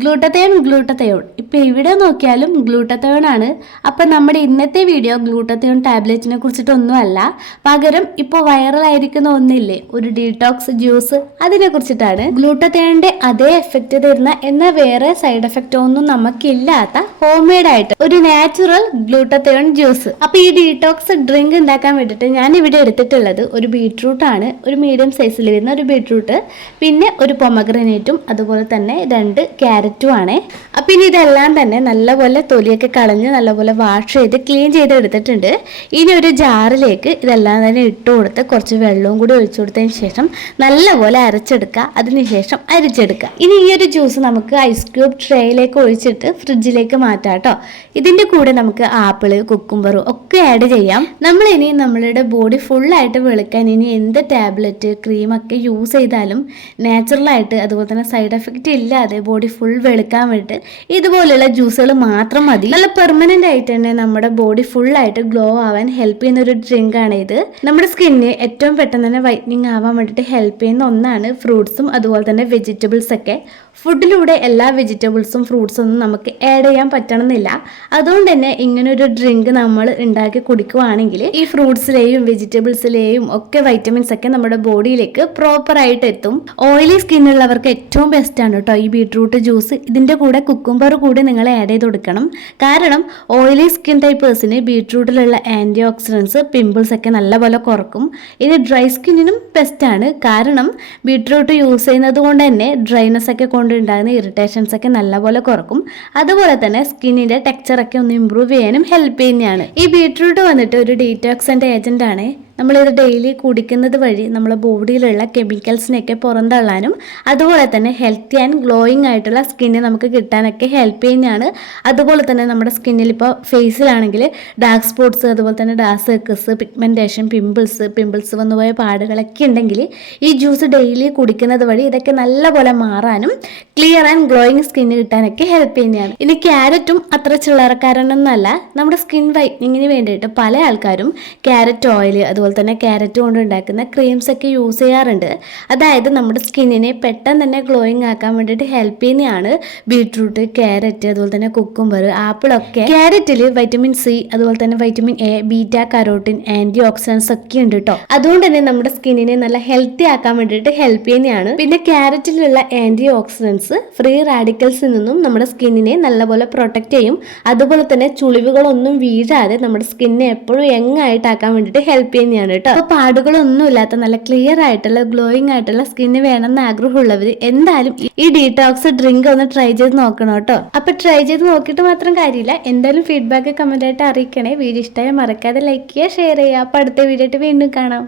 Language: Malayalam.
ഗ്ലൂട്ടത്തയോൺ ഗ്ലൂട്ടത്തയോൺ ഇപ്പം എവിടെ നോക്കിയാലും ഗ്ലൂട്ടത്തയോൺ ആണ്. അപ്പം നമ്മുടെ ഇന്നത്തെ വീഡിയോ ഗ്ലൂട്ടത്തയോൺ ടാബ്ലറ്റിനെ കുറിച്ചിട്ടൊന്നുമല്ല. പകരം ഇപ്പോൾ വൈറലായിരിക്കുന്ന ഒന്നില്ലേ? ഒരു ഡീടോക്സ് ജ്യൂസ് അതിനെ കുറിച്ചിട്ടാണ്. ഗ്ലൂട്ടത്തയോണിന്റെ അതേ എഫക്റ്റ് തരുന്ന എന്ന വേറെ സൈഡ് എഫക്റ്റ് ഒന്നും നമുക്കില്ലാത്ത ഹോം ആയിട്ട് ഒരു നാച്ചുറൽ ഗ്ലൂട്ടത്തയോൺ ജ്യൂസ് അപ്പം ഈ ഡീടോക്സ് ഡ്രിങ്ക് ഉണ്ടാക്കാൻ വേണ്ടിയിട്ട് ഞാൻ ഇവിടെ എടുത്തിട്ടുള്ളത് ഒരു ബീട്രൂട്ട് ആണ്. ഒരു മീഡിയം സൈസിൽ വരുന്ന ഒരു ബീട്രൂട്ട് പിന്നെ ഒരു പൊമഗ്രനേറ്റും അതുപോലെ തന്നെ രണ്ട് ക്യാരറ്റും ആണ് അപ്പം ഇനി ഇതെല്ലാം തന്നെ നല്ലപോലെ തൊലിയൊക്കെ കളഞ്ഞ് നല്ലപോലെ വാഷ് ചെയ്ത് ക്ലീൻ ചെയ്ത് എടുത്തിട്ടുണ്ട് ഇനി ഒരു ജാറിലേക്ക് ഇതെല്ലാം തന്നെ ഇട്ട് കൊടുത്ത് കുറച്ച് വെള്ളവും കൂടി ഒഴിച്ചു കൊടുത്തതിന് ശേഷം നല്ലപോലെ അരച്ചെടുക്കുക. അതിനുശേഷം അരിച്ചെടുക്കുക. ഇനി ഈ ഒരു ജ്യൂസ് നമുക്ക് ഐസ് ക്യൂബ് ട്രേയിലേക്ക് ഒഴിച്ചിട്ട് ഫ്രിഡ്ജിലേക്ക് മാറ്റാം കേട്ടോ ഇതിന്റെ കൂടെ നമുക്ക് ആപ്പിൾ കുക്കുംബറും ഒക്കെ ആഡ് ചെയ്യാം. നമ്മൾ ഇനി നമ്മളുടെ ബോഡി ഫുള്ളായിട്ട് വെളുക്കാൻ ഇനി എന്ത് ടാബ്ലറ്റ് ക്രീമൊക്കെ യൂസ് ചെയ്താലും നാച്ചുറലായിട്ട് അതുപോലെ തന്നെ സൈഡ് എഫക്റ്റ് ഇല്ലാതെ ബോഡി ഫുൾ വെളുക്കാൻ വേണ്ടിയിട്ട് ഇതുപോലെയുള്ള ജ്യൂസുകൾ മാത്രം മതി. നല്ല പെർമനന്റ് ആയിട്ട് തന്നെ നമ്മുടെ ബോഡി ഫുൾ ആയിട്ട് ഗ്ലോ ആവാൻ ഹെൽപ്പ് ചെയ്യുന്ന ഒരു ഡ്രിങ്ക് ആണ് ഇത്. നമ്മുടെ സ്കിന്നിന് ഏറ്റവും പെട്ടെന്ന് തന്നെ വൈറ്റനിങ് ആവാൻ വേണ്ടിയിട്ട് ഹെൽപ്പ് ചെയ്യുന്ന ഒന്നാണ് ഫ്രൂട്ട്സും അതുപോലെ തന്നെ വെജിറ്റബിൾസ് ഒക്കെ. ഫുഡിലൂടെ എല്ലാ വെജിറ്റബിൾസും ഫ്രൂട്ട്സും ഒന്നും നമുക്ക് ആഡ് ചെയ്യാൻ പറ്റണമെന്നില്ല. അതുകൊണ്ട് തന്നെ ഇങ്ങനൊരു ഡ്രിങ്ക് നമ്മൾ ഉണ്ടാക്കി കുടിക്കുവാണെങ്കിൽ ഈ ഫ്രൂട്ട്സിലെയും വെജിറ്റബിൾസിലെയും ഒക്കെ വൈറ്റമിൻസ് ഒക്കെ നമ്മുടെ ബോഡിയിലേക്ക് പ്രോപ്പറായിട്ട് എത്തും. ഓയിലി സ്കിന്നുള്ളവർക്ക് ഏറ്റവും ബെസ്റ്റ് ആണ് കേട്ടോ ഈ ബീട്രൂട്ട് ജ്യൂസ് ഇതിന്റെ കൂടെ കുക്കുംബർ കൂടി നിങ്ങൾ ആഡ് ചെയ്ത് കൊടുക്കണം. കാരണം ഓയിലി സ്കിൻ ടൈപ്പേഴ്സിന് ബീട്രൂട്ടിലുള്ള ആന്റി ഓക്സിഡൻസ് പിമ്പിൾസ് ഒക്കെ നല്ലപോലെ കുറക്കും. ഇനി ഡ്രൈ സ്കിന്നിനും ബെസ്റ്റാണ് കാരണം ബീട്രൂട്ട് യൂസ് ചെയ്യുന്നത് കൊണ്ട് തന്നെ ഡ്രൈനെസ് ഒക്കെ കൊണ്ടുണ്ടാകുന്ന ഇറിറ്റേഷൻസ് ഒക്കെ നല്ലപോലെ കുറക്കും. അതുപോലെ തന്നെ സ്കിന്നിന്റെ ടെക്സ്ചറൊക്കെ ഒന്ന് ഇമ്പ്രൂവ് ചെയ്യാനും ഹെൽപ്പ് ചെയ്യുന്നതാണ്. ഈ ബീട്രൂട്ട് വന്നിട്ട് ഒരു ഡീറ്റോക്സിന്റെ ഏജന്റാണ് നമ്മളിത് ഡെയിലി കുടിക്കുന്നത് വഴി നമ്മുടെ ബോഡിയിലുള്ള കെമിക്കൽസിനെയൊക്കെ പുറന്തള്ളാനും അതുപോലെ തന്നെ ഹെൽത്തി ആൻഡ് ഗ്ലോയിങ് ആയിട്ടുള്ള സ്കിന്നെ നമുക്ക് കിട്ടാനൊക്കെ ഹെൽപ്പ് ചെയ്യുന്നതാണ്. അതുപോലെ തന്നെ നമ്മുടെ സ്കിന്നിൽ ഇപ്പോൾ ഫേസിലാണെങ്കിൽ ഡാർക്ക് സ്പോട്ട്സ് അതുപോലെ തന്നെ dark circles pigmentation pimples pimples വന്നുപോയ പാടുകളൊക്കെ ഉണ്ടെങ്കിൽ ഈ ജ്യൂസ് ഡെയിലി കുടിക്കുന്നത് വഴി ഇതൊക്കെ നല്ലപോലെ മാറാനും ക്ലിയർ ആൻഡ് ഗ്ലോയിങ് സ്കിന്ന് കിട്ടാനൊക്കെ ഹെൽപ്പ് ചെയ്യുന്നതാണ്. ഇനി ക്യാരറ്റും അത്ര ചിള്ളറക്കാരനൊന്നല്ല നമ്മുടെ സ്കിൻ വൈറ്റനിങ്ങിന് വേണ്ടിയിട്ട് പല ആൾക്കാരും ക്യാരറ്റ് ഓയിൽ അതുപോലെ തന്നെ ക്യാരറ്റ് കൊണ്ട് ഉണ്ടാക്കുന്ന ക്രീംസ് ഒക്കെ യൂസ് ചെയ്യാറുണ്ട്. അതായത് നമ്മുടെ സ്കിന്നിനെ പെട്ടെന്ന് തന്നെ ഗ്ലോയിങ് ആക്കാൻ വേണ്ടിയിട്ട് ഹെൽപ്പ് ചെയ്യുന്നതാണ് ബീട്രൂട്ട് ക്യാരറ്റ് അതുപോലെ തന്നെ കുക്കുംബർ ആപ്പിളൊക്കെ ക്യാരറ്റിൽ വൈറ്റമിൻ സി അതുപോലെ തന്നെ vitamin A beta carotene antioxidants ഒക്കെ ഉണ്ട് കേട്ടോ അതുകൊണ്ട് തന്നെ നമ്മുടെ സ്കിന്നിനെ നല്ല ഹെൽത്തി ആക്കാൻ വേണ്ടിയിട്ട് ഹെൽപ്പ് ചെയ്യുന്നതാണ് പിന്നെ ക്യാരറ്റിലുള്ള ആന്റി ഓക്സിഡൻസ് ഫ്രീ റാഡിക്കൽസിൽ നിന്നും നമ്മുടെ സ്കിന്നിനെ നല്ലപോലെ പ്രൊട്ടക്ട് ചെയ്യും. അതുപോലെ തന്നെ ചുളിവുകളൊന്നും വീഴാതെ നമ്മുടെ സ്കിന്നെ എപ്പോഴും യങ് ആയിട്ടാക്കാൻ വേണ്ടിയിട്ട് ഹെൽപ്പ് ചെയ്യുന്നതാണ് കേട്ടോ അപ്പോൾ പാടുകളൊന്നും ഇല്ലാത്ത നല്ല ക്ലിയർ ആയിട്ടുള്ള ഗ്ലോയിങ് ആയിട്ടുള്ള സ്കിന്ന് വേണമെന്ന് ആഗ്രഹമുള്ളവർ എന്തായാലും ഈ ഡീടോക്സ് ഡ്രിങ്ക് ഒന്ന് ട്രൈ ചെയ്ത് നോക്കണം കേട്ടോ അപ്പോൾ ട്രൈ ചെയ്ത് നോക്കിയിട്ട് മാത്രം കാര്യമില്ല. എന്തായാലും ഫീഡ്ബാക്ക് കമന്റ് ആയിട്ട് അറിയിക്കണേ. വീഡിയോ ഇഷ്ടമായി മറക്കാതെ ലൈക്ക് ചെയ്യുക ഷെയർ ചെയ്യുക. അപ്പോൾ അടുത്ത വീഡിയോ ആയിട്ട് വീണ്ടും കാണാം.